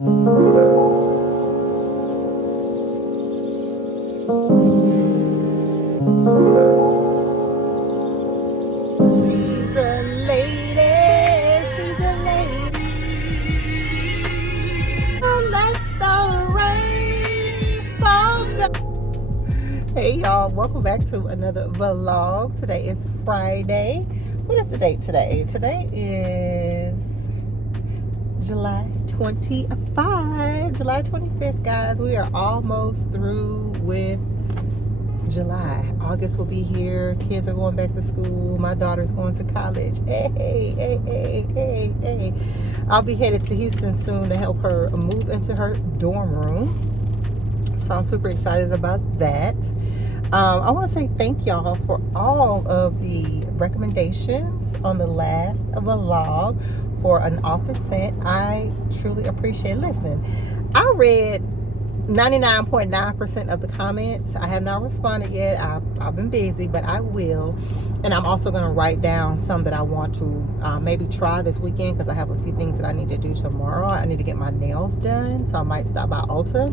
She's a lady. She's a lady. Let the rain fall down. Hey y'all, welcome back to another vlog. Today is Friday. What is the date today? Today is July 25, July 25th, guys. We are almost through with July. August will be here. Kids are going back to school. My daughter's going to college. Hey. I'll be headed to Houston soon to help her move into her dorm room. So I'm super excited about that. I want to say thank y'all for all of the recommendations on the last vlog for an office scent. I truly appreciate it. Listen, I read 99.9% of the comments. I have not responded yet. I've been busy, but I will. And I'm also going to write down some that I want to maybe try this weekend, because I have a few things that I need to do tomorrow. I need to get my nails done, so I might stop by Ulta.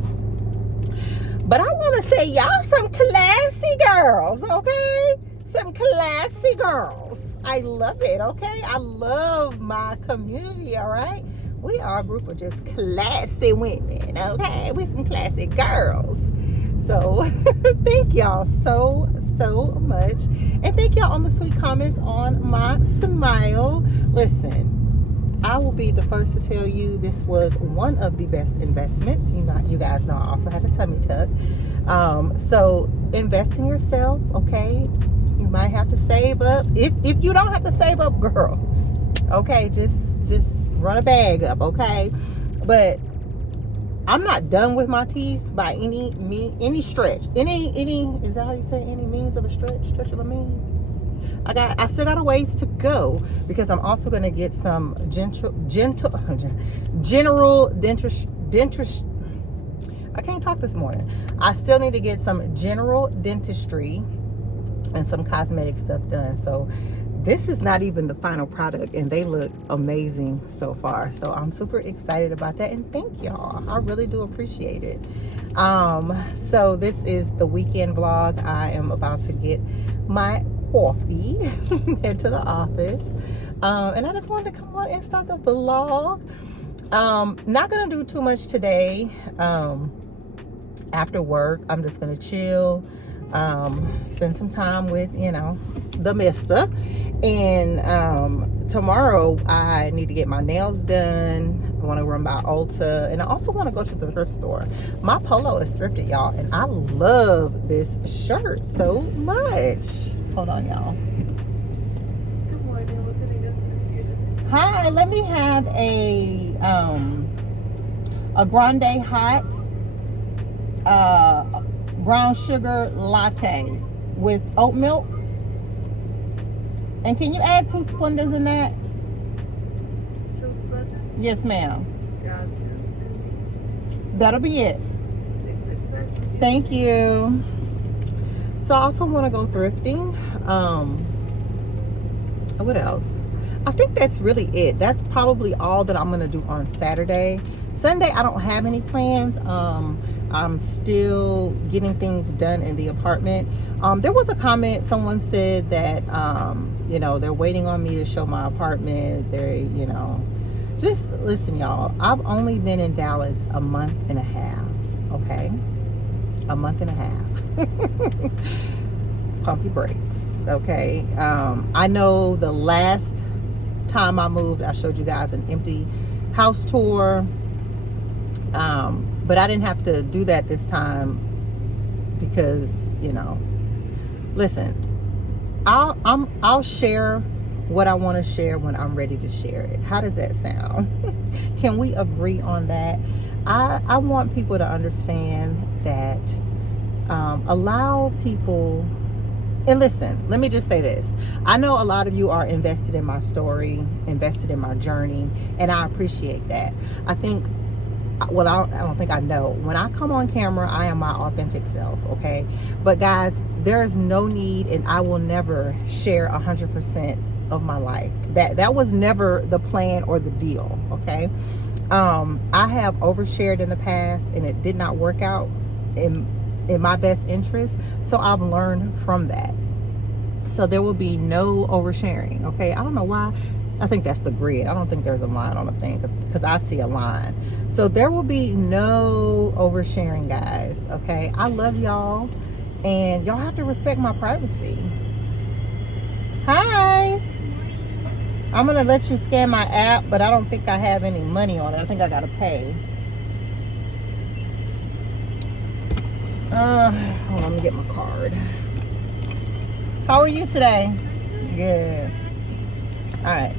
But I want to say y'all some classy girls, okay? Some classy girls. I love it, okay? I love my community, all right? We are a group of just classy women, okay? We some classy girls. So thank y'all so much. And thank y'all on the sweet comments on my smile. Listen, I will be the first to tell you this was one of the best investments. You guys know I also had a tummy tuck. So invest in yourself, okay? You might have to save up. If you don't have to save up, girl, okay, just run a bag up, okay? But I'm not done with my teeth by any stretch. Any is that how you say, any means of a stretch of a means? I still got a ways to go, because I'm also gonna get some general dentist. I can't talk this morning. I still need to get some general dentistry and some cosmetic stuff done. So this is not even the final product, and they look amazing so far. So I'm super excited about that, and thank y'all. I really do appreciate it. So this is the weekend vlog. I am about to get my coffee, head to the office, and I just wanted to come on and start the vlog. Not gonna do too much today. After work, I'm just gonna chill, spend some time with the mister. And tomorrow I need to get my nails done. I want to run by Ulta, and I also want to go to the thrift store. My polo is thrifted, y'all, and I love this shirt so much. Hold on, y'all. Good morning. What can I get for you? Hi, let me have a grande hot brown sugar latte with oat milk. And can you add 2 Splendors in that? 2 Splendors? Yes, ma'am. Gotcha. That'll be it. 667. Thank you. So I also want to go thrifting. What else? I think that's really it. That's probably all that I'm going to do on Saturday. Sunday, I don't have any plans. I'm still getting things done in the apartment. There was a comment. Someone said that, they're waiting on me to show my apartment. Just listen, y'all. I've only been in Dallas a month and a half. Okay. A month and a half. Pump your brakes. Okay. I know the last time I moved, I showed you guys an empty house tour. But I didn't have to do that this time because, listen, I'll share what I want to share when I'm ready to share it. How does that sound? Can we agree on that? I want people to understand that, allow people, and listen, let me just say this. I know a lot of you are invested in my story, invested in my journey, and I appreciate that. I don't think I know. When I come on camera, I am my authentic self, okay? But guys, there is no need, and I will never share 100% of my life. That was never the plan or the deal, okay? I have overshared in the past and it did not work out in my best interest. So I've learned from that. So there will be no oversharing. Okay. I don't know why. I think that's the grid. I don't think there's a line on the thing because I see a line. So there will be no oversharing, guys. Okay. I love y'all and y'all have to respect my privacy. Hi. I'm going to let you scan my app, but I don't think I have any money on it. I think I got to pay. Hold on, let me get my card. How are you today? Good. All right.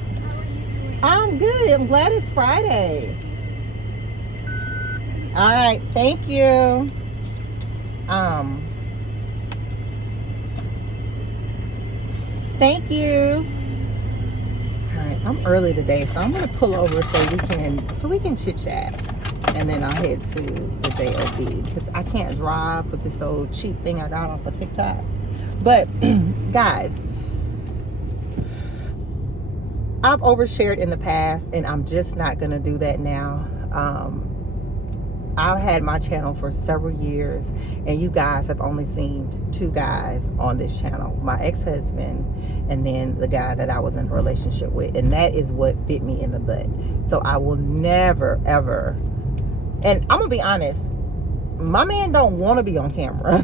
I'm good. I'm glad it's Friday. All right. Thank you. Thank you. All right. I'm early today, so I'm gonna pull over so we can chit chat, and then I'll head to the JOB because I can't drive with this old cheap thing I got off of TikTok. But guys, I've overshared in the past and I'm just not gonna do that now. I've had my channel for several years and you guys have only seen 2 guys on this channel, my ex-husband and then the guy that I was in a relationship with, and that is what bit me in the butt. So I will never ever, and I'm gonna be honest, my man don't want to be on camera.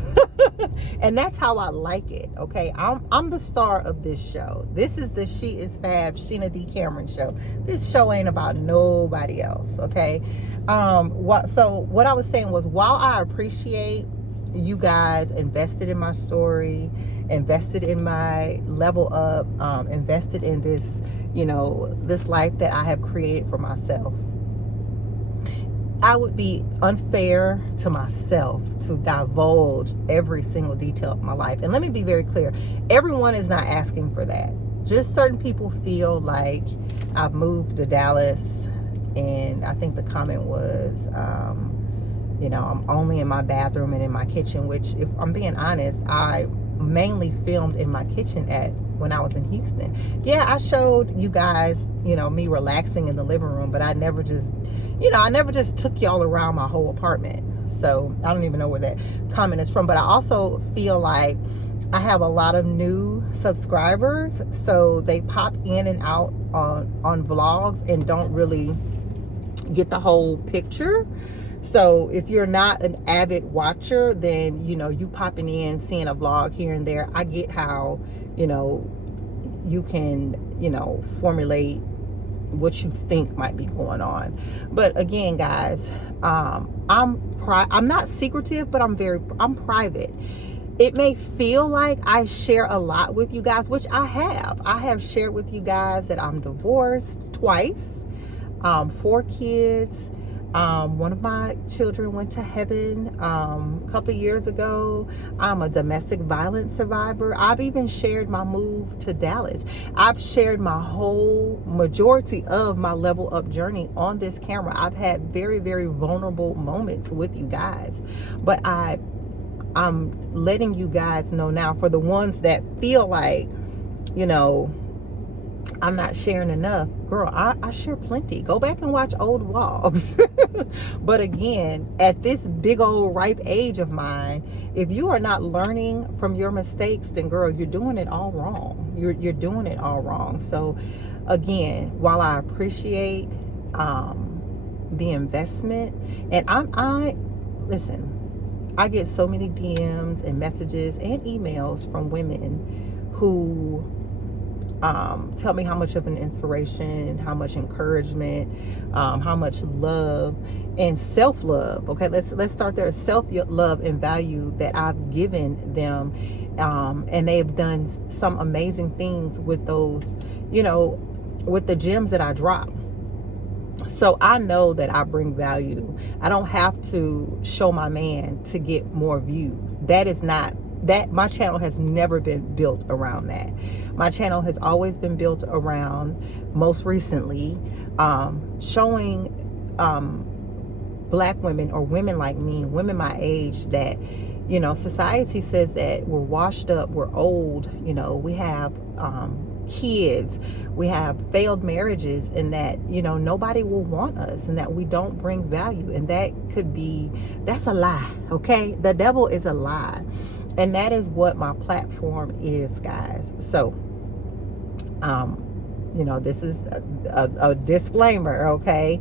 And that's how I like it. Okay, I'm the star of this show. This is the She Is Fab Sheena D. Cameron show. This show ain't about nobody else. Okay. What I was saying was, while I appreciate you guys invested in my story, invested in my level up, invested in this, this life that I have created for myself, I would be unfair to myself to divulge every single detail of my life. And let me be very clear, everyone is not asking for that. Just certain people feel like I've moved to Dallas, and I think the comment was, I'm only in my bathroom and in my kitchen, which, if I'm being honest, I mainly filmed in my kitchen when I was in Houston. Yeah, I showed you guys, me relaxing in the living room, but I never just took y'all around my whole apartment. So I don't even know where that comment is from. But I also feel like I have a lot of new subscribers, so they pop in and out on vlogs and don't really get the whole picture. So if you're not an avid watcher, then you popping in, seeing a vlog here and there, I get how you can formulate what you think might be going on. But again, guys, I'm not secretive, but I'm private. It may feel like I share a lot with you guys, which I have shared with you guys that I'm divorced twice, 4 kids. One of my children went to heaven a couple years ago. I'm a domestic violence survivor. I've even shared my move to Dallas. I've shared my whole majority of my level up journey on this camera. I've had very, very vulnerable moments with you guys. But I'm letting you guys know now, for the ones that feel like, I'm not sharing enough. Girl, I share plenty. Go back and watch old vlogs. But again, at this big old ripe age of mine, if you are not learning from your mistakes, then girl, you're doing it all wrong. You're doing it all wrong. So again, while I appreciate the investment, and I listen, I get so many DMs and messages and emails from women who tell me how much of an inspiration, how much encouragement, how much love and self-love. Okay, let's start there. Self-love and value that I've given them, and they've done some amazing things with those, with the gems that I drop. So I know that I bring value. I don't have to show my man to get more views. My channel has never been built around that. My channel has always been built around, most recently, showing Black women, or women like me, women my age, that society says that we're washed up, we're old, we have kids, we have failed marriages, and that, you know, nobody will want us and that we don't bring value. And that's a lie, okay? The devil is a lie. And that is what my platform is, guys. So, you know, this is a disclaimer, okay?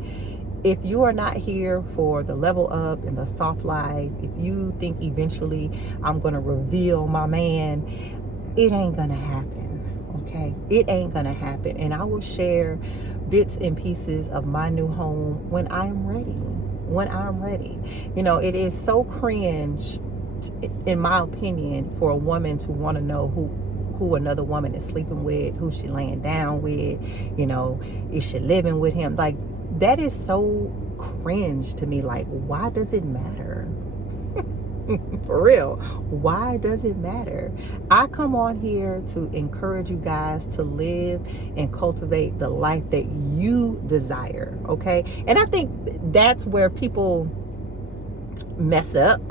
If you are not here for the level up and the soft life, if you think eventually I'm going to reveal my man, it ain't going to happen, okay? It ain't going to happen. And I will share bits and pieces of my new home when I'm ready. When I'm ready. You know, it is so cringe, in my opinion, for a woman to want to know who another woman is sleeping with, who she laying down with, you know, is she living with him? Like, that is so cringe to me. Like, why does it matter? For real, why does it matter? I come on here to encourage you guys to live and cultivate the life that you desire, okay? And I think that's where people mess up.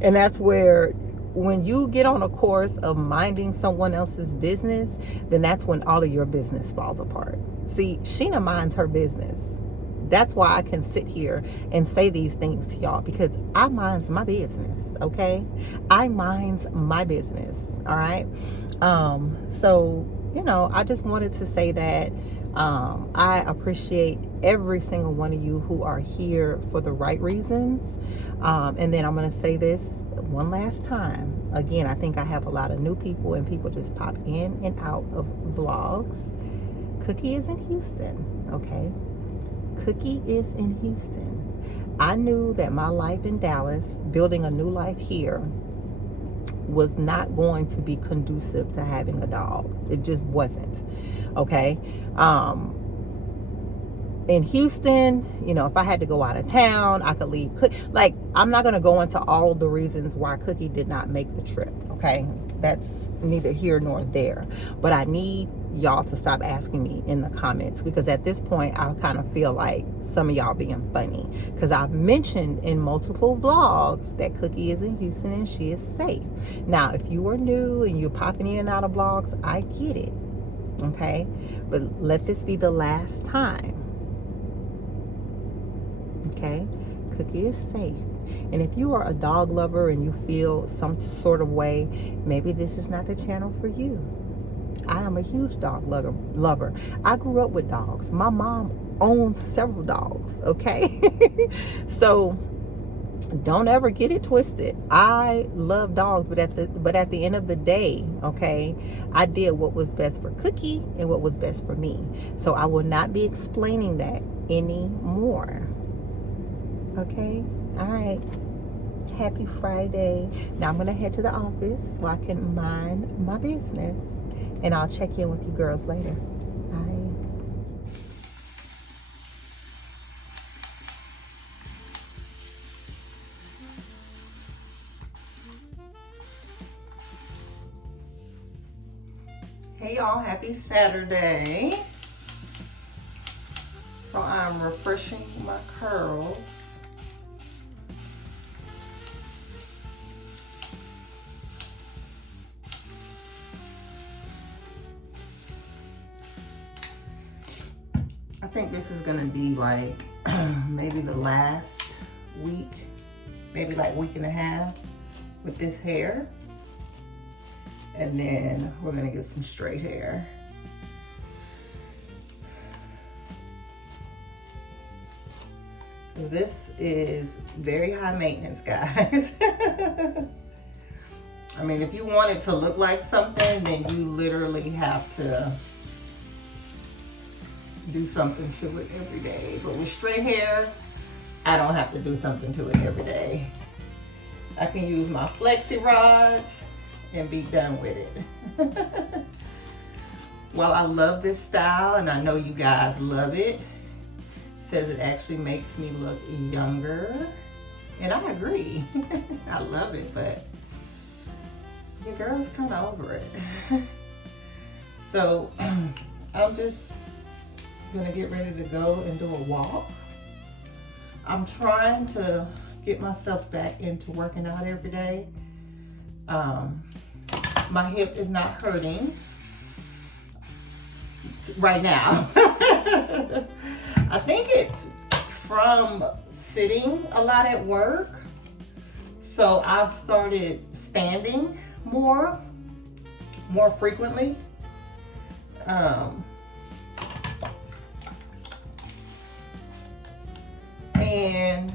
And that's where, when you get on a course of minding someone else's business, then that's when all of your business falls apart. See, Sheena minds her business. That's why I can sit here and say these things to y'all, because I minds my business, okay? I minds my business, all right? So, you know, I just wanted to say that I appreciate every single one of you who are here for the right reasons. And then I'm going to say this one last time. Again, I think I have a lot of new people, and people just pop in and out of vlogs. Cookie is in Houston, okay? Cookie is in Houston. I knew that my life in Dallas, building a new life here, was not going to be conducive to having a dog. It just wasn't, okay? In Houston, you know, if I had to go out of town, I could leave. Like, I'm not going to go into all the reasons why Cookie did not make the trip, okay? That's neither here nor there. But I need y'all to stop asking me in the comments, because at this point, I kind of feel like some of y'all being funny, because I've mentioned in multiple vlogs that Cookie is in Houston and she is safe. Now, if you are new and you're popping in and out of vlogs, I get it, okay? But let this be the last time. Okay, Cookie is safe. And if you are a dog lover and you feel some sort of way, maybe this is not the channel for you. I am a huge dog lover. I grew up with dogs. My mom owns several dogs, okay? So don't ever get it twisted. I love dogs, but at the end of the day, okay, I did what was best for Cookie and what was best for me. So I will not be explaining that anymore. Okay, all right. Happy Friday. Now I'm gonna head to the office so I can mind my business, and I'll check in with you girls later. Bye. Hey y'all, happy Saturday. So I'm refreshing my curls. I think this is gonna be like maybe the last week, maybe like week and a half with this hair. And then we're gonna get some straight hair. This is very high maintenance, guys. I mean, if you want it to look like something, then you literally have to do something to it every day. But with straight hair, I don't have to do something to it every day. I can use my flexi rods and be done with it. Well, I love this style, and I know you guys love it. Says it actually makes me look younger, and I agree. I love it, but your girl's kind of over it. So I'm just gonna get ready to go and do a walk. I'm trying to get myself back into working out every day. My hip is not hurting. right now. I think it's from sitting a lot at work. So I've started standing more frequently. And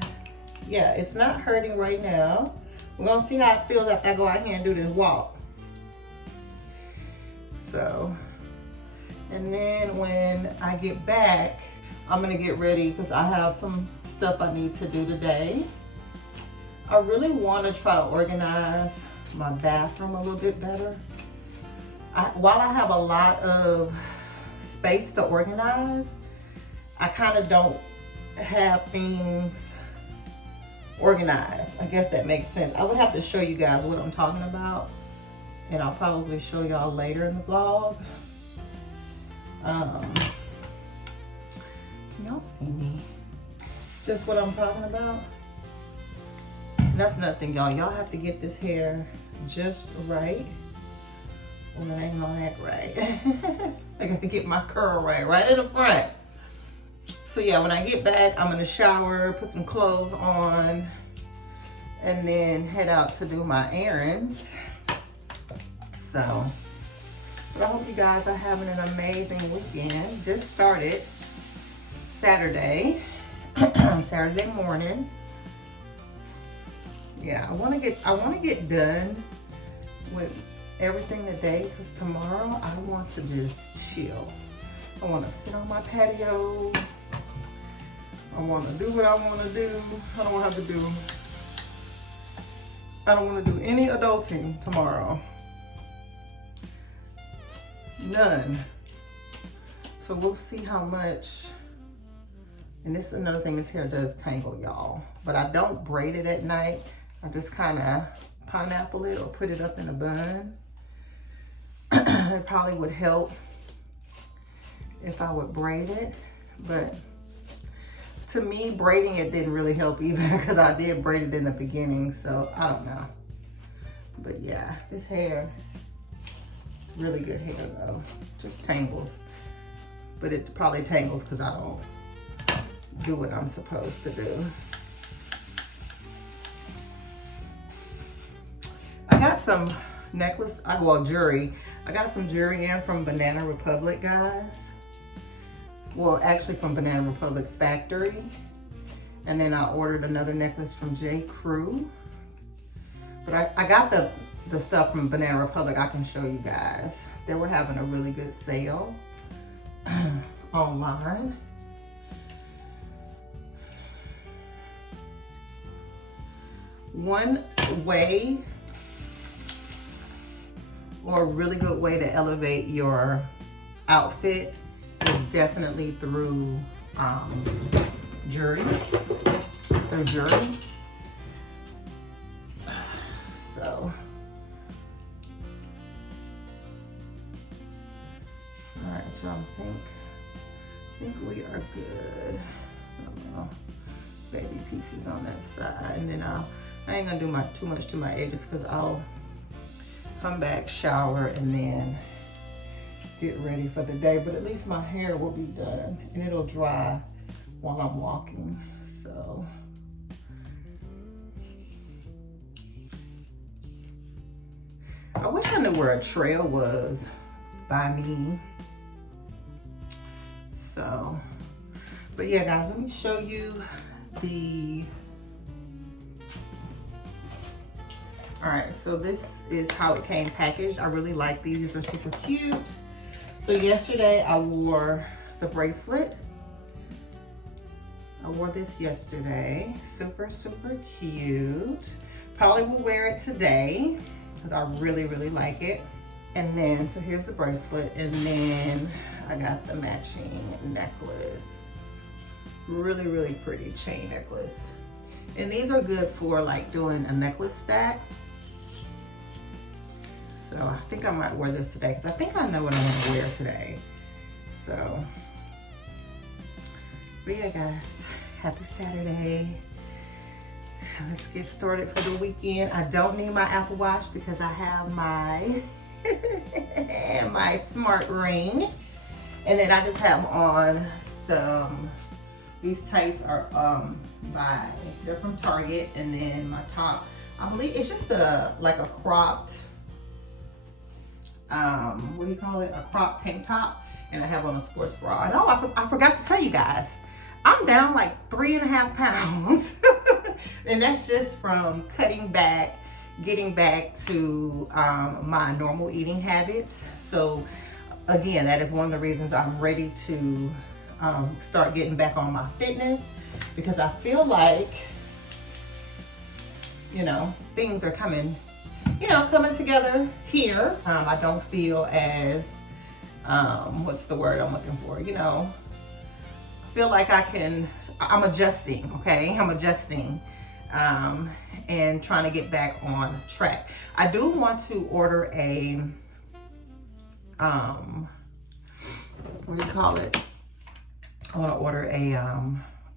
yeah, it's not hurting right now. We're gonna see how it feels after I go out here and do this walk. So, and then when I get back, I'm gonna get ready because I have some stuff I need to do today. I really want to try to organize my bathroom a little bit better. While I have a lot of space to organize, I kind of don't have things organized. I guess that makes sense. I would have to show you guys what I'm talking about, and I'll probably show y'all later in the vlog. Can y'all see me? Just what I'm talking about. And that's nothing, y'all. Y'all have to get this hair just right. Well, it ain't gonna act right. I gotta get my curl right in the front. So yeah, when I get back, I'm gonna shower, put some clothes on, and then head out to do my errands. So, but I hope you guys are having an amazing weekend. Just started Saturday, Saturday morning. Yeah, I wanna get done with everything today because tomorrow I want to just chill. I want to sit on my patio. I want to do what I want to do. I don't want to do any adulting tomorrow. None. So we'll see how much. And this is another thing, this hair does tangle, y'all. But I don't braid it at night. I just kind of pineapple it or put it up in a bun. It probably would help if I would braid it, but to me, braiding it didn't really help either because I did braid it in the beginning, so I don't know. But yeah, this hair, it's really good hair though. Just tangles, but it probably tangles because I don't do what I'm supposed to do. I got some necklace, jewelry. I got some jewelry in from Banana Republic, guys. Well, actually from Banana Republic Factory. And then I ordered another necklace from J. Crew. But I got the stuff from Banana Republic. I can show you guys. They were having a really good sale online. One way, or a really good way to elevate your outfit is definitely through jewelry. It's through jewelry. So, all right, y'all, I think we are good. Baby pieces on that side, and then I ain't gonna do too much to my edges because I'll come back, shower, and then get ready for the day. But at least my hair will be done and it'll dry while I'm walking. So I wish I knew where a trail was by me. So, but yeah, guys, let me show you the. All right, so this is how it came packaged. I really like these. They're super cute. So yesterday I wore the bracelet. I wore this yesterday. Super, super cute. Probably will wear it today because I really, really like it. And then, so here's the bracelet. And then I got the matching necklace. Really, really pretty chain necklace. And these are good for like doing a necklace stack. So I think I might wear this today because I think I know what I want to wear today. So, but yeah, guys, happy Saturday. Let's get started for the weekend. I don't need my Apple Watch because I have my my smart ring. And then I just have on some, these tights are they're from Target. And then my top, I believe it's just like a cropped, what do you call it? A cropped tank top. And I have on a sports bra. And oh, I forgot to tell you guys, I'm down like 3.5 pounds. And that's just from cutting back, getting back to my normal eating habits. So again, that is one of the reasons I'm ready to start getting back on my fitness, because I feel like, you know, things are coming, you know, coming together here. I don't feel as, what's the word I'm looking for? You know, I feel like I'm adjusting, okay? I'm adjusting and trying to get back on track. I do want to order a, what do you call it? I want to order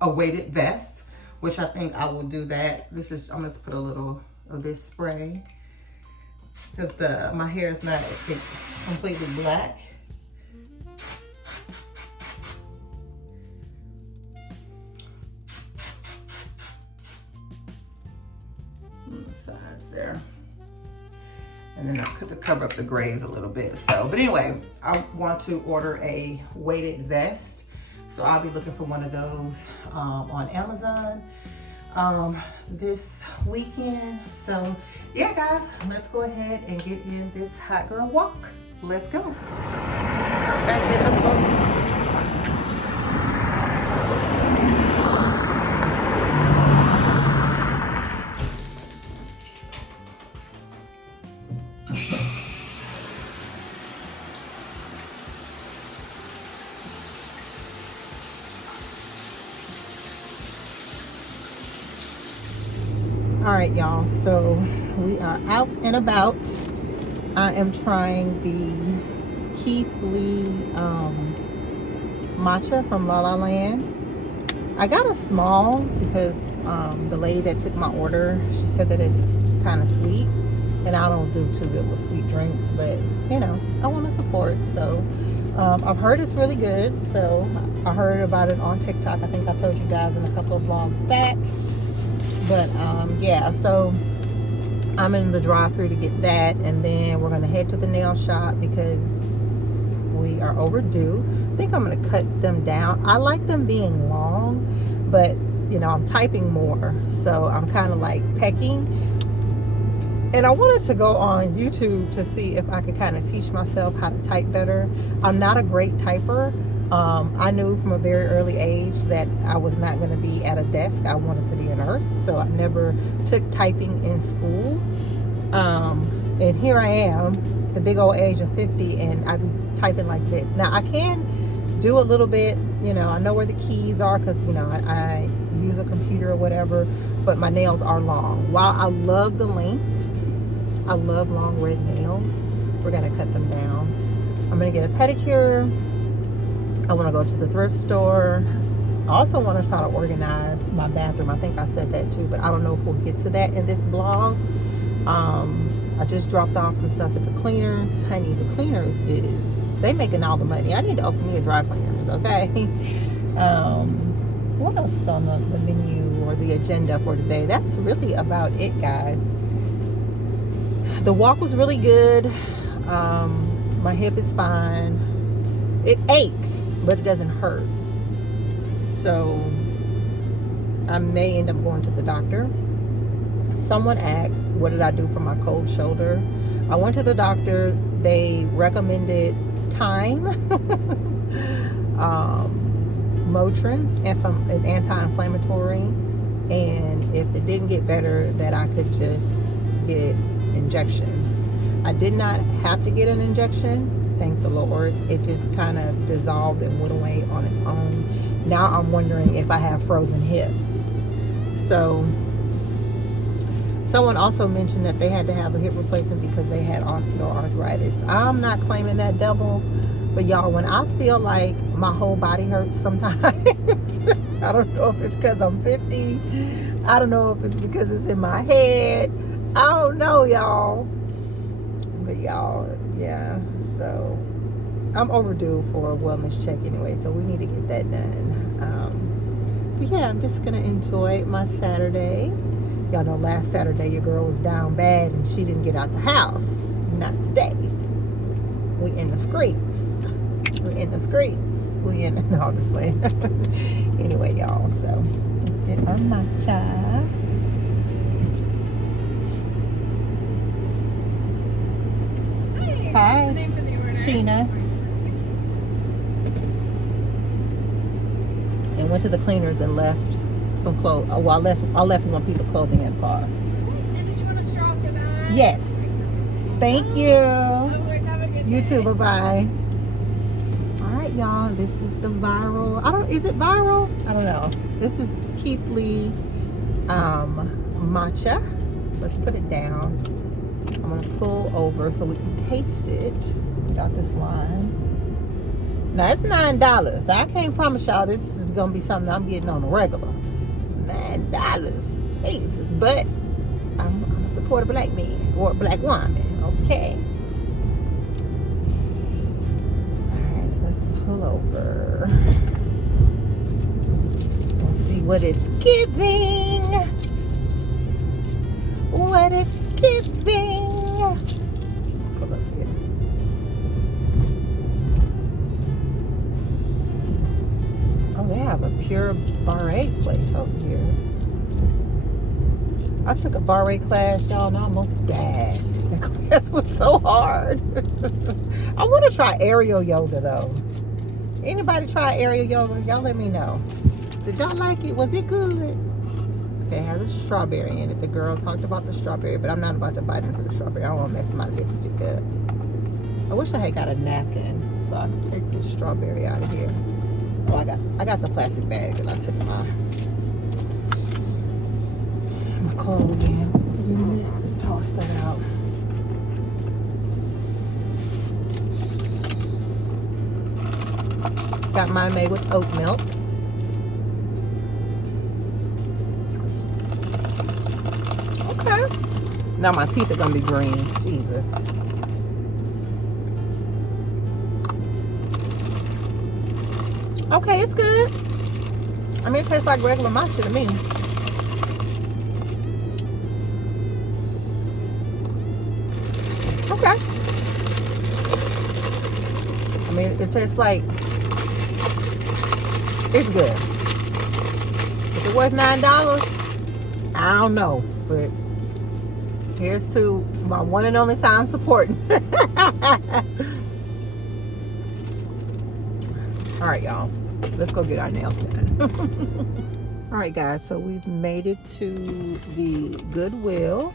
a weighted vest, which I think I will do that. I'm going to put a little of this spray because my hair is not completely black. Sides there. And then I could cover up the grays a little bit. So, but anyway, I want to order a weighted vest. So I'll be looking for one of those on Amazon this weekend. So yeah, guys, let's go ahead and get in this hot girl walk. Let's go. Back in the boat. All right, y'all, so we are out and about. I am trying the Keith Lee matcha from La La Land. I got a small because the lady that took my order, she said that it's kind of sweet, and I don't do too good with sweet drinks, but you know, I want to support. So I've heard it's really good. So I heard about it on TikTok. I think I told you guys in a couple of vlogs back. But yeah, so I'm in the drive-thru to get that, and then we're gonna head to the nail shop because we are overdue. I think I'm gonna cut them down. I like them being long, but you know, I'm typing more, so I'm kind of like pecking. And I wanted to go on YouTube to see if I could kind of teach myself how to type better. I'm not a great typer. I knew from a very early age that I was not going to be at a desk. I wanted to be a nurse, so I never took typing in school. And here I am, the big old age of 50, and I'm typing like this. Now, I can do a little bit, you know, I know where the keys are because, you know, I use a computer or whatever, but my nails are long. While I love the length, I love long red nails, we're going to cut them down. I'm going to get a pedicure. I want to go to the thrift store. I also want to try to organize my bathroom. I think I said that too, but I don't know if we'll get to that in this vlog. I just dropped off some stuff at the cleaners. Honey, the cleaners they making all the money. I need to open me a dry cleaners, okay? What else is on the menu or the agenda for today? That's really about it, guys. The walk was really good. My hip is fine. It aches, but it doesn't hurt. So I may end up going to the doctor. Someone asked, what did I do for my cold shoulder? I went to the doctor. They recommended thyme, Motrin, and an anti-inflammatory. And if it didn't get better, that I could just get injections. I did not have to get an injection, thank the Lord. It just kind of dissolved and went away on its own. Now I'm wondering if I have frozen hip. So someone also mentioned that they had to have a hip replacement because they had osteoarthritis. I'm not claiming that double, but y'all, when I feel like my whole body hurts sometimes, I don't know if it's because I'm 50. I don't know if it's because it's in my head. I don't know, y'all. But y'all, yeah, so I'm overdue for a wellness check anyway, so we need to get that done. But yeah, I'm just gonna enjoy my Saturday. Y'all know last Saturday your girl was down bad and she didn't get out the house. Not today. We in the streets. We in the streets. We in no, I'm just playing. Anyway, y'all, so let's get our matcha. Hi. What's the name for the order? Sheena. And went to the cleaners and left some clothes. Oh, well, I left one piece of clothing in the car. And did you want a straw for that? Yes. Thank you. Always have a good day. You too. Bye bye. All right, y'all. This is the viral. Is it viral? I don't know. This is Keith Lee matcha. Let's put it down. I'm gonna pull over so we can taste it without this line. Now it's $9. I can't promise y'all this is gonna be something I'm getting on a regular. $9, Jesus! But I'm a support a black man or a black woman. Okay. All right, let's pull over. Let's see what it's giving. What it's giving. Pull up here. Oh, they have a pure barre place over here. I took a barre class, y'all, and I almost died. That class was so hard. I want to try aerial yoga, though. Anybody try aerial yoga? Y'all let me know. Did y'all like it? Was it good? Okay, it has a strawberry in it. The girl talked about the strawberry, but I'm not about to bite into the strawberry. I don't want to mess my lipstick up. I wish I had got a napkin so I could take the strawberry out of here. Oh, I got the plastic bag and I took my clothes in. And toss that out. Got mine made with oat milk. Okay. Now my teeth are gonna be green. Jesus. Okay, it's good. I mean, it tastes like regular matcha to me. Okay. I mean, it tastes like it's good. Is it worth $9? I don't know, but here's to my one and only time supporting. All right, y'all. Let's go get our nails done. All right, guys. So we've made it to the Goodwill.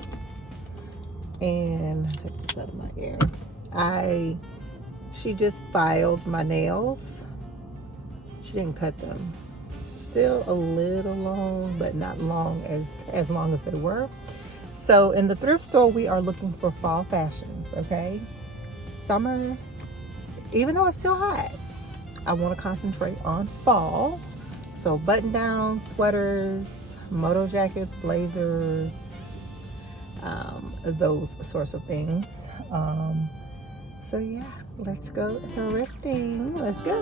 And take this out of my ear. She just filed my nails. She didn't cut them. Still a little long, but not long as long as they were. So in the thrift store, we are looking for fall fashions, okay? Summer, even though it's still hot, I want to concentrate on fall. So button downs, sweaters, moto jackets, blazers, those sorts of things. So yeah, let's go thrifting. Let's go.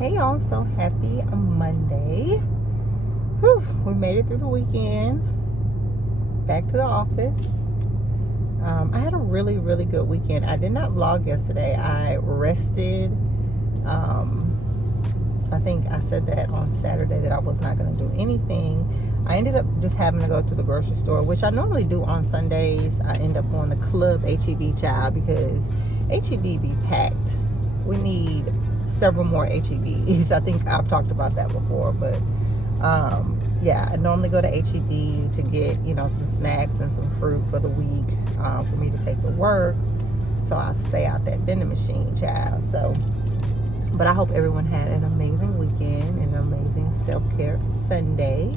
Hey y'all, so happy Monday. Whew, we made it through the weekend. Back to the office. I had a really, really good weekend. I did not vlog yesterday. I rested. I think I said that on Saturday that I was not going to do anything. I ended up just having to go to the grocery store, which I normally do on Sundays. I end up going to Club HEB, child, because HEB be packed. We need several more HEBs. I think I've talked about that before, but yeah, I normally go to HEB to get, you know, some snacks and some fruit for the week, for me to take to work. So I stay out that vending machine, child. So, but I hope everyone had an amazing weekend and an amazing self-care Sunday.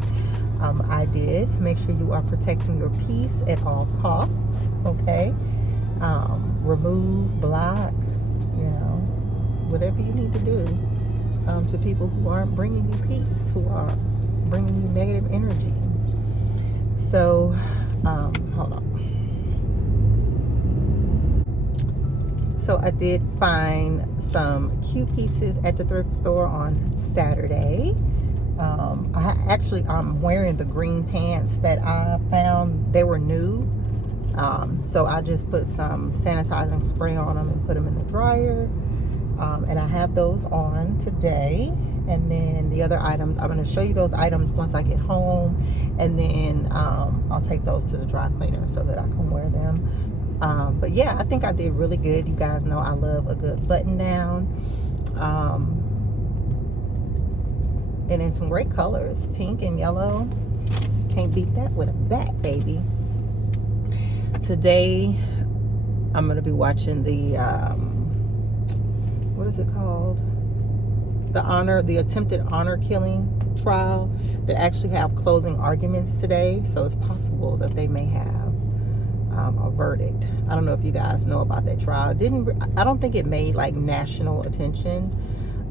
I did. Make sure you are protecting your peace at all costs, okay? Remove, block, you know, whatever you need to do to people who aren't bringing you peace, who are bringing you negative energy. So, hold on. So I did find some cute pieces at the thrift store on Saturday. I'm wearing the green pants that I found. They were new. So I just put some sanitizing spray on them and put them in the dryer. And I have those on today. And then the other items, I'm going to show you those items once I get home. And then I'll take those to the dry cleaner so that I can wear them. But yeah, I think I did really good. You guys know I love a good button down. And in some great colors, pink and yellow. Can't beat that with a bat, baby. Today, I'm going to be watching the, what is it called? The attempted honor killing trial. They actually have closing arguments today. So it's possible that they may have a verdict. I don't know if you guys know about that trial. I don't think it made like national attention.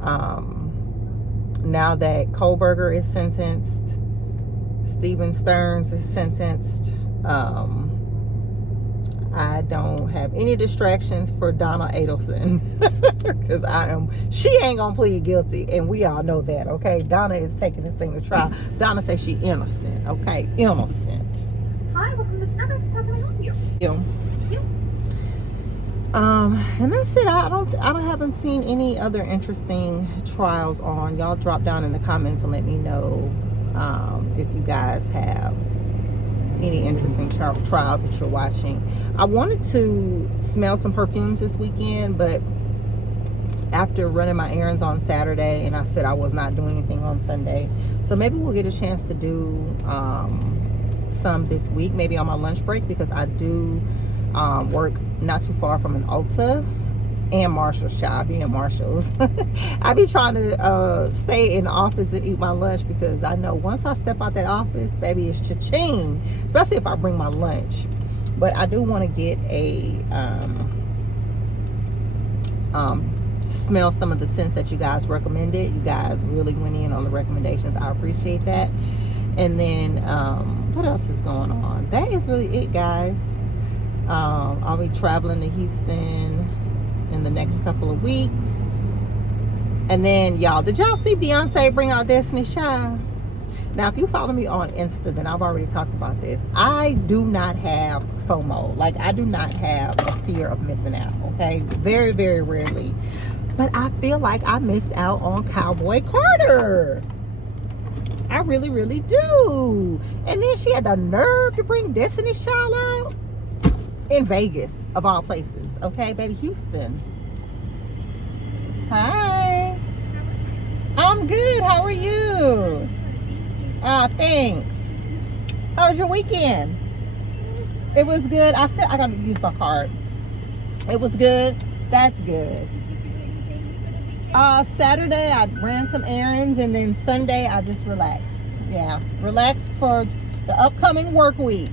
Now that Kohlberger is sentenced, Steven Stearns is sentenced, I don't have any distractions for Donna Adelson because she ain't gonna plead guilty, and we all know that, okay? Donna is taking this thing to trial. Donna says she innocent, okay? Innocent. Hi, welcome to Starbucks. How can I help you? Yeah. And that's it. I haven't seen any other interesting trials on. Y'all drop down in the comments and let me know if you guys have any interesting trials that you're watching. I wanted to smell some perfumes this weekend, but after running my errands on Saturday, and I said I was not doing anything on Sunday, so maybe we'll get a chance to do some this week, maybe on my lunch break, because I do work not too far from an Ulta and Marshall's, child. Being at Marshall's, I be trying to stay in the office and eat my lunch, because I know once I step out that office, baby, it's cha-ching, especially if I bring my lunch. But I do want to get a smell some of the scents that you guys recommended. You guys really went in on the recommendations. I appreciate that. And then what else is going on? That is really it, guys. I'll be traveling to Houston in the next couple of weeks. And then, y'all, did y'all see Beyonce bring out Destiny's Child? Now, if you follow me on Insta, then I've already talked about this. I do not have FOMO. Like, I do not have a fear of missing out, okay? Very, very rarely. But I feel like I missed out on Cowboy Carter. I really, really do. And then she had the nerve to bring Destiny's Child out in Vegas, of all places. Okay, baby, Houston. Hi. I'm good. How are you? Thanks. How was your weekend? It was good. I gotta use my card. It was good. That's good. Saturday I ran some errands, and then Sunday I just relaxed. Yeah, relaxed for the upcoming work week.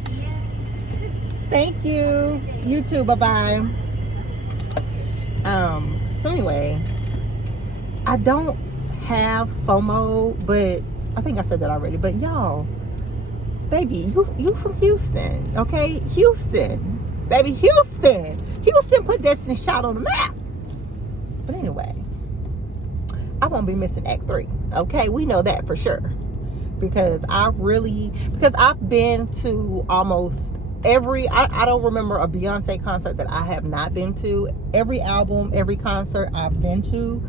Thank you. You too. Bye-bye. So anyway, I don't have FOMO, but I think I said that already. But y'all, baby, you from Houston, okay? Houston, baby, Houston put Destiny's Child on the map. But anyway, I won't be missing Act 3. Okay, we know that for sure. Because I've been to almost every, I don't remember a Beyonce concert that I have not been to. Every album, every concert I've been to.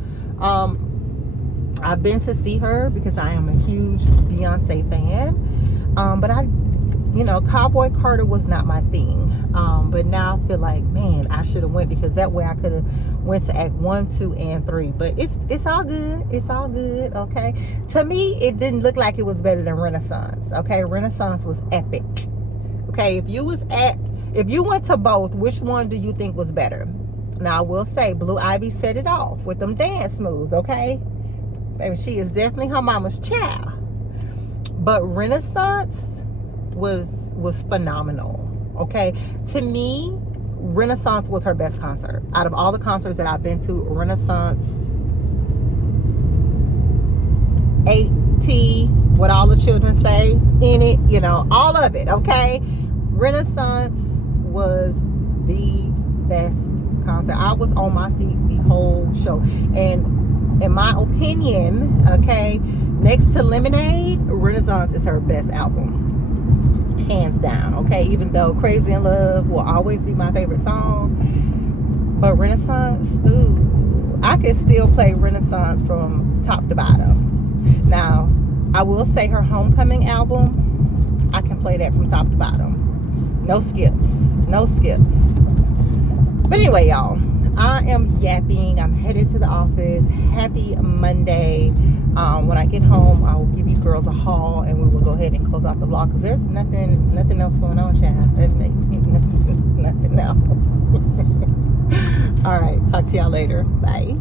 I've been to see her because I am a huge Beyonce fan. But Cowboy Carter was not my thing. But now I feel like, man, I should have went, because that way I could have went to Act 1, 2, and 3. But it's all good. It's all good, okay? To me, it didn't look like it was better than Renaissance, okay? Renaissance was epic. Okay, if you went to both, which one do you think was better? Now, I will say, Blue Ivy set it off with them dance moves, okay? Baby, she is definitely her mama's child. But Renaissance was phenomenal, okay? To me, Renaissance was her best concert. Out of all the concerts that I've been to, Renaissance, 8T, what all the children say in it, all of it, okay? Renaissance was the best concert. I was on my feet the whole show. And in my opinion, okay, next to Lemonade, Renaissance is her best album. Hands down, okay? Even though Crazy in Love will always be my favorite song. But Renaissance, ooh, I could still play Renaissance from top to bottom. Now, I will say her Homecoming album, I can play that from top to bottom. No skips. No skips. But anyway, y'all, I am yapping. I'm headed to the office. Happy Monday. When I get home, I will give you girls a haul, and we will go ahead and close out the vlog, because there's nothing else going on, child. Nothing else. All right, talk to y'all later. Bye.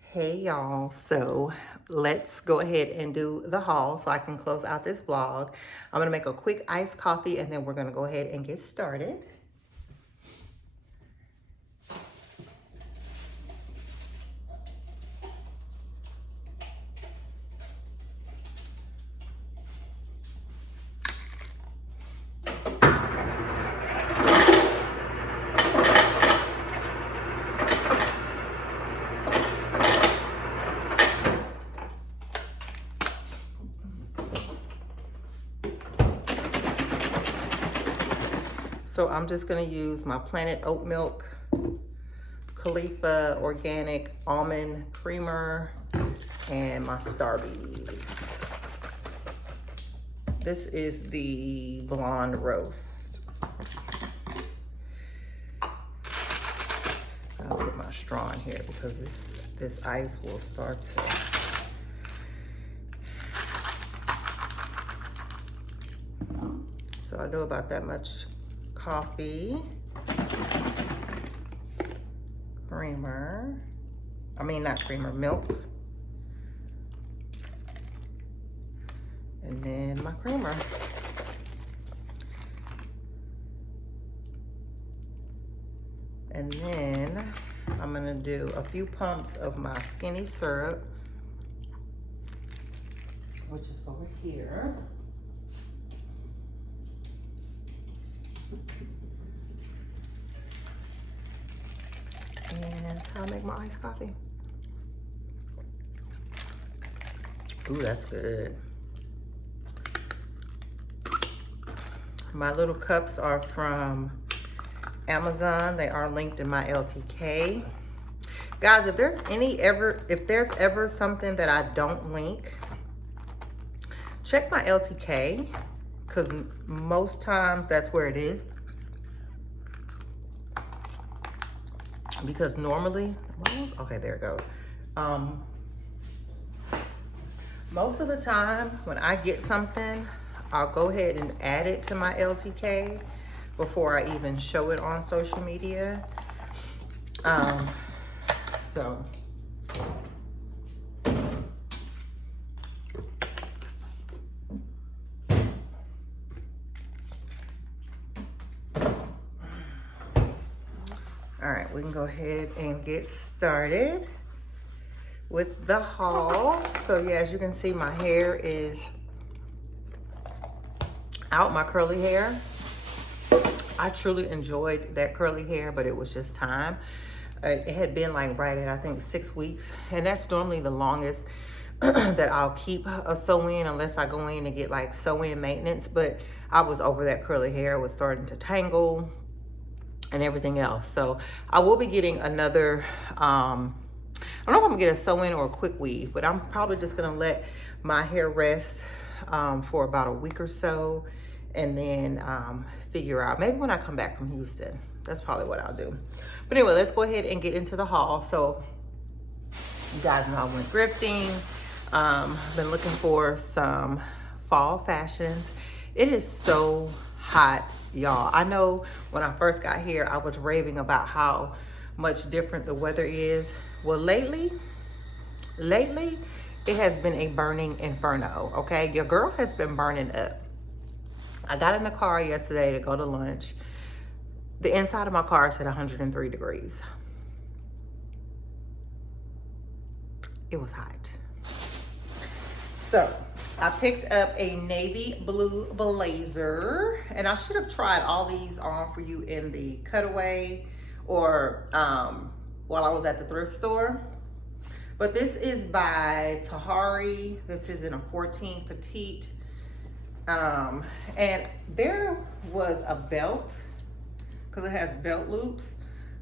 Hey, y'all. So let's go ahead and do the haul so I can close out this vlog. I'm going to make a quick iced coffee, and then we're going to go ahead and get started. So I'm just gonna use my Planet Oat Milk Khalifa Organic Almond Creamer and my Starbies. This is the Blonde Roast. I'll put my straw in here because this ice will start to... So I do about that much coffee, milk, and then my creamer. And then I'm gonna do a few pumps of my skinny syrup, which is over here. And that's how I make my iced coffee. Ooh, that's good. My little cups are from Amazon. They are linked in my LTK. Guys, if there's ever something that I don't link, check my LTK, because most times that's where it is. Because normally, okay, there it goes. Most of the time when I get something, I'll go ahead and add it to my LTK before I even show it on social media. So all right, we can go ahead and get started with the haul. So yeah, as you can see, my hair is out, my curly hair. I truly enjoyed that curly hair, but it was just time. It had been like right at I think 6 weeks, and that's normally the longest that I'll keep a sew-in unless I go in and get like sew-in maintenance. But I was over that curly hair. It was starting to tangle and everything else. So I will be getting another, I don't know if I'm gonna get a sew-in or a quick weave, but I'm probably just gonna let my hair rest for about a week or so, and then figure out, maybe when I come back from Houston, that's probably what I'll do. But anyway, let's go ahead and get into the haul. So you guys know I went thrifting. Been looking for some fall fashions. It is so hot, y'all. I know when I first got here, I was raving about how much different the weather is. Well, lately, it has been a burning inferno, okay? Your girl has been burning up. I got in the car yesterday to go to lunch. The inside of my car said 103 degrees. It was hot. So I picked up a navy blue blazer, and I should have tried all these on for you in the cutaway or while I was at the thrift store. But this is by Tahari. This is in a 14 petite. And there was a belt, because it has belt loops,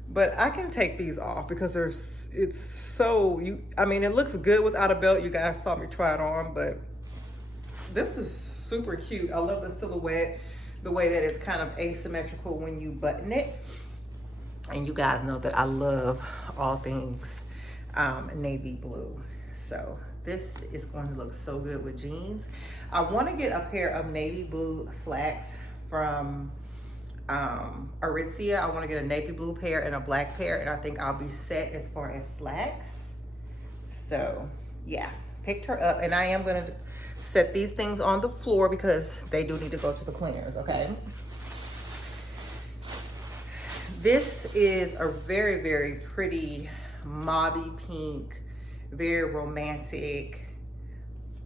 but I can take these off because it's so, I mean, it looks good without a belt. You guys saw me try it on, but this is super cute. I love the silhouette, the way that it's kind of asymmetrical when you button it. And you guys know that I love all things navy blue. So this is going to look so good with jeans. I want to get a pair of navy blue slacks from Aritzia. I want to get a navy blue pair and a black pair, and I think I'll be set as far as slacks. So yeah, picked her up, and I am going to set these things on the floor because they do need to go to the cleaners, okay? This is a very, very pretty mauvey pink, very romantic,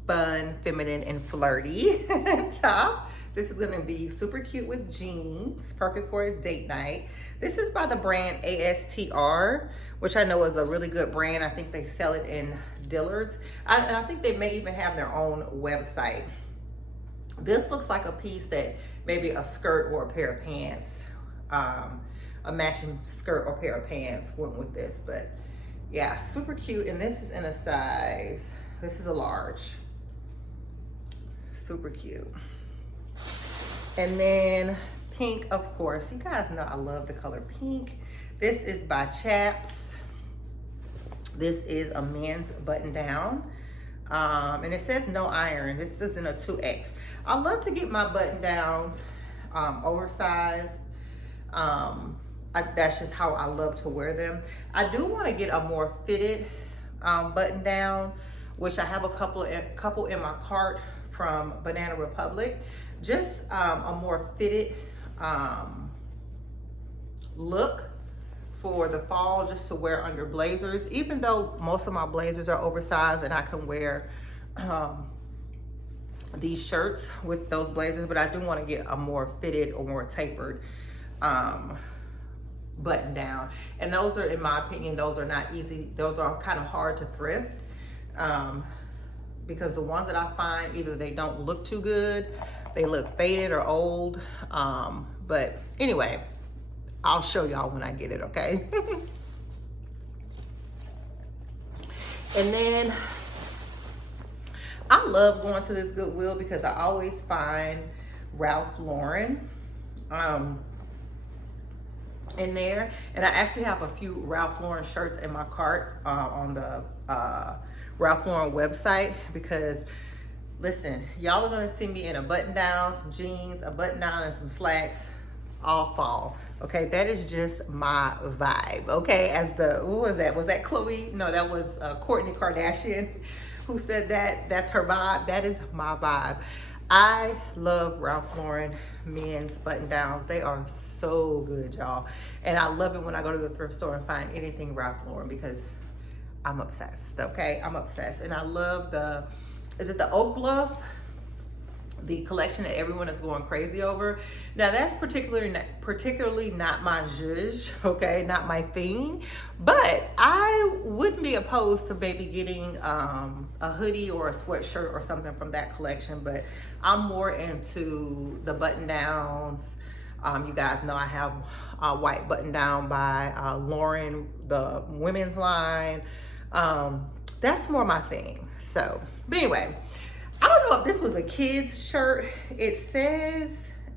fun, feminine, and flirty top. This is gonna be super cute with jeans, perfect for a date night. This is by the brand ASTR, which I know is a really good brand. I think they sell it in Dillard's. And I think they may even have their own website. This looks like a piece that maybe a skirt or a pair of pants, a matching skirt or pair of pants went with this. But yeah, super cute. And this is in a size, this is a large. Super cute. And then pink, of course. You guys know I love the color pink. This is by Chaps. This is a men's button down. And it says no iron. This is in a 2X. I love to get my button downs oversized. That's just how I love to wear them. I do want to get a more fitted button down, which I have a couple in my cart from Banana Republic. Just a more fitted look for the fall, just to wear under blazers, even though most of my blazers are oversized and I can wear these shirts with those blazers, but I do want to get a more fitted or more tapered button down. And those are, in my opinion, those are not easy. Those are kind of hard to thrift because the ones that I find, either they don't look too good, they look faded or old. But anyway, I'll show y'all when I get it, okay? And then I love going to this Goodwill because I always find Ralph Lauren in there. And I actually have a few Ralph Lauren shirts in my cart on the Ralph Lauren website, because listen, y'all are gonna see me in a button down, some jeans, a button down, and some slacks all fall. Okay, that is just my vibe. Okay, as the, who was that? Was that Chloe? No, that was Kourtney Kardashian who said that. That's her vibe. That is my vibe. I love Ralph Lauren men's button downs. They are so good, y'all. And I love it when I go to the thrift store and find anything Ralph Lauren, because I'm obsessed, okay? I'm obsessed. And I love the, is it the Oak Bluff? the collection that everyone is going crazy over. Now that's particularly not my zhuzh, okay, not my thing, but I wouldn't be opposed to maybe getting a hoodie or a sweatshirt or something from that collection. But I'm more into the button downs. You guys know I have a white button down by Lauren, the women's line. That's more my thing. So, but anyway, I don't know if this was a kid's shirt. It says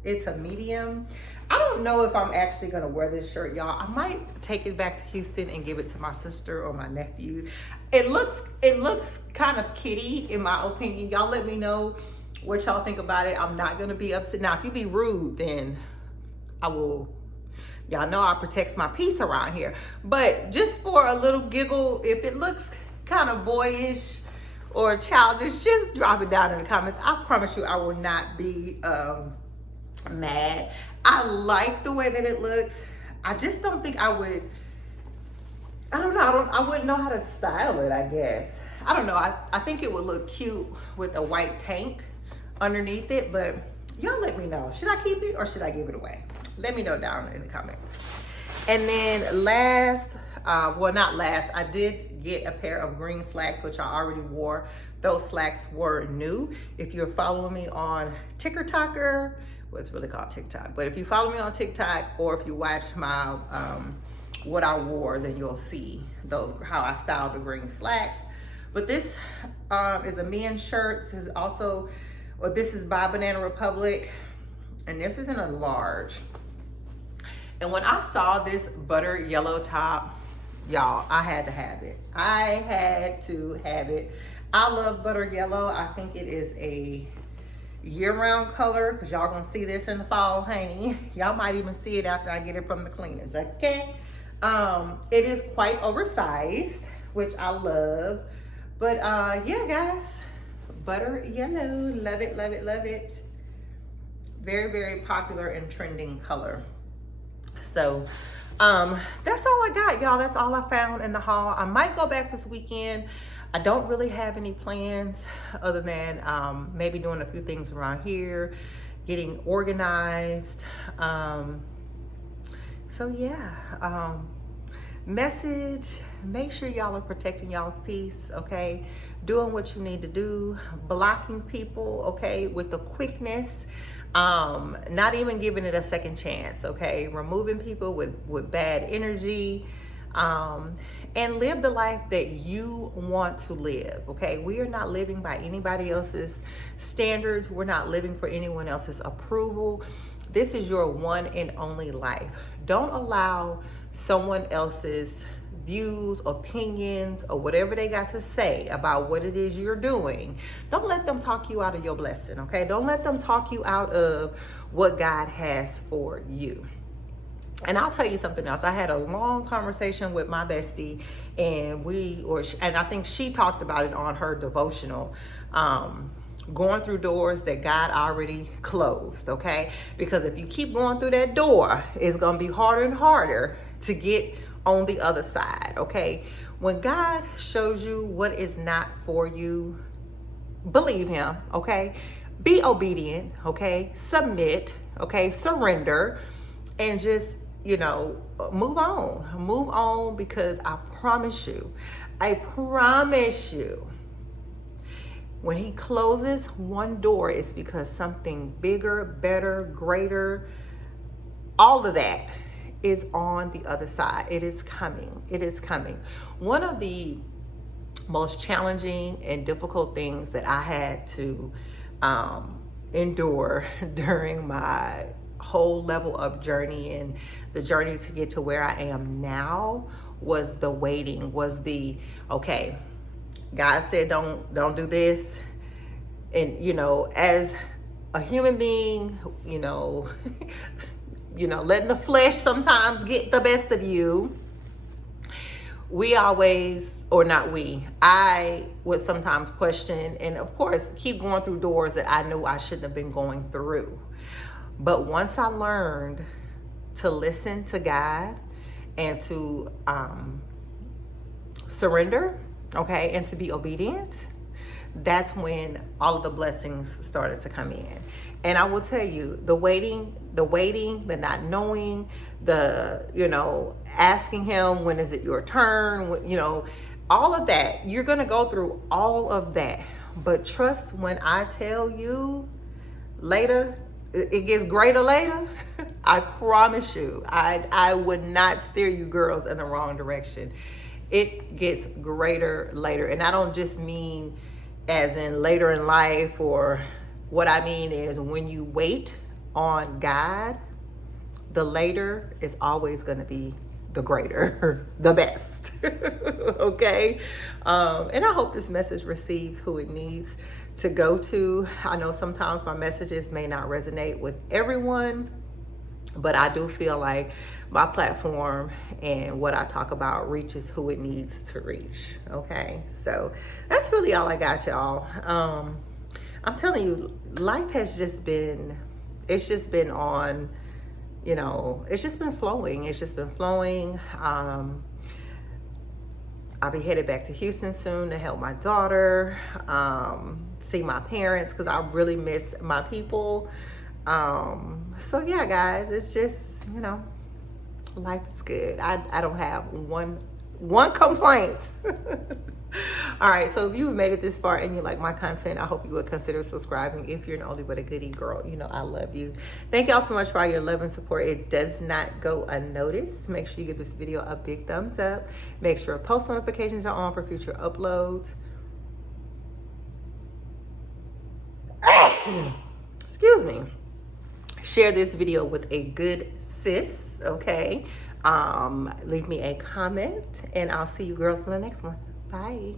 it's a medium. I don't know if I'm actually gonna wear this shirt, y'all. I might take it back to Houston and give it to my sister or my nephew. It looks kind of kitty in my opinion. Y'all let me know what y'all think about it. I'm not gonna be upset. Now, if you be rude, then I will, y'all know I protect my peace around here. But just for a little giggle, if it looks kind of boyish or childish, just drop it down in the comments. I promise you I will not be mad. I like the way that it looks. I just don't think I would, I don't know, I wouldn't know how to style it, I guess. I don't know, I think it would look cute with a white tank underneath it, but y'all let me know. Should I keep it or should I give it away? Let me know down in the comments. And then last, well not last, I did get a pair of green slacks, which I already wore. Those slacks were new. If you're following me on TikToker, well, it's really called TikTok, but if you follow me on TikTok or if you watch my what I wore, then you'll see those, how I styled the green slacks. But this is a men's shirt. This is also, well, this is by Banana Republic, and this is in a large. And when I saw this butter yellow top, y'all, I had to have it. I had to have it. I love butter yellow. I think it is a year-round color, because y'all gonna see this in the fall, honey. Y'all might even see it after I get it from the cleaners, okay? It is quite oversized, which I love. But yeah, guys, butter yellow, love it, love it, love it. Very, very popular and trending color. So that's all I got, y'all. That's all I found in the haul. I might go back this weekend. I don't really have any plans other than maybe doing a few things around here, getting organized. So yeah, message, make sure y'all are protecting y'all's peace, okay? Doing what you need to do, blocking people, okay, with the quickness, not even giving it a second chance, okay? Removing people with bad energy, and live the life that you want to live, okay? We are not living by anybody else's standards. We're not living for anyone else's approval. This is your one and only life. Don't allow someone else's views, opinions, or whatever they got to say about what it is you're doing. Don't let them talk you out of your blessing, okay? Don't let them talk you out of what God has for you. And I'll tell you something else. I had a long conversation with my bestie, and and I think she talked about it on her devotional, going through doors that God already closed, okay? Because if you keep going through that door, it's gonna be harder and harder to get on the other side, okay? When God shows you what is not for you, believe him, okay? Be obedient, okay? Submit, okay? Surrender, and just, you know, move on, because I promise you, when he closes one door, it's because something bigger, better, greater, all of that is on the other side. It is coming. It is coming. One of the most challenging and difficult things that I had to endure during my whole level up journey and the journey to get to where I am now was the waiting, was the, okay, God said don't do this. And you know, as a human being, you know, letting the flesh sometimes get the best of you, I would sometimes question and of course keep going through doors that I knew I shouldn't have been going through. But once I learned to listen to God and to surrender, okay, and to be obedient, that's when all of the blessings started to come in. And I will tell you, the waiting, the not knowing, the, asking him, when is it your turn? All of that. You're going to go through all of that. But trust when I tell you, later, it gets greater later. I promise you, I would not steer you girls in the wrong direction. It gets greater later. And I don't just mean as in later in life, or what I mean is when you wait on God, the later is always going to be the greater, the best. Okay? And I hope this message receives who it needs to go to. I know sometimes my messages may not resonate with everyone, but I do feel like my platform and what I talk about reaches who it needs to reach. Okay? So that's really all I got, y'all. I'm telling you, life has just been, it's just been on, it's just been flowing. It's just been flowing. I'll be headed back to Houston soon to help my daughter, see my parents, because I really miss my people. So yeah, guys, it's just, life is good. I don't have one complaint. All right, so if you've made it this far and you like my content, I hope you would consider subscribing. If you're an oldie but a goodie girl, I love you. Thank y'all so much for all your love and support. It does not go unnoticed. Make sure you give this video a big thumbs up. Make sure post notifications are on for future uploads. Excuse me. Share this video with a good sis, okay? Leave me a comment, and I'll see you girls in the next one. Bye.